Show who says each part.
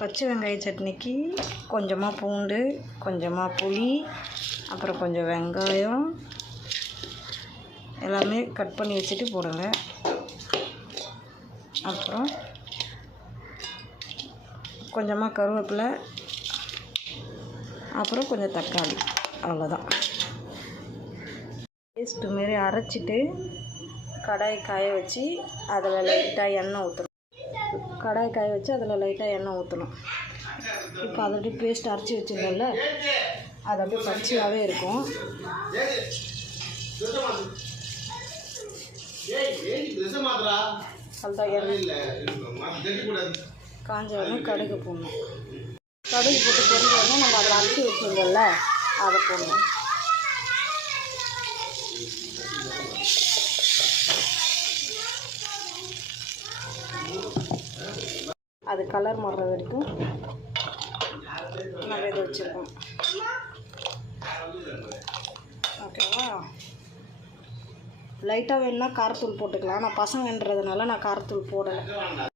Speaker 1: பச்சை வெங்காய சட்னிக்கு கொஞ்சமாக பூண்டு கொஞ்சமாக புளி அப்புறம் கொஞ்சம் வெங்காயம். எல்லாமே கட் பண்ணி வச்சுட்டு போடுங்க. அப்புறம் கொஞ்சமாக கருவேப்பிலை அப்புறம் கொஞ்சம் தக்காளி. அவ்வளோதான் பேஸ்ட்டு மாரி அரைச்சிட்டு கடாய் காய வச்சு அதில் லைட்டாக எண்ணெய் ஊற்றுறோம் கடாய் காய வச்சு அதில் லைட்டாக எண்ணெய் ஊற்றணும் இப்போ அதை அப்படியே பேஸ்ட் அரைச்சி வச்சுருந்தோம்ல அது அப்படியே பச்சையாகவே இருக்கும். அதுதான் எண்ணெய். காஞ்ச உடனே கடுகு போடணும். கடுகு போட்டு பொரிஞ்ச உடனே நம்ம அதில் அரைச்சி வச்சுருந்தோம்ல அதை போடணும். அது கலர் மாறுற வரைக்கும் நம்ம இதை வச்சுருக்கோம். ஓகேவா லைட்டாக வேணுன்னா காரத்தூள் போட்டுக்கலாம். நான் பசங்கன்றதுனால நான் காரத்தூள் போடலை.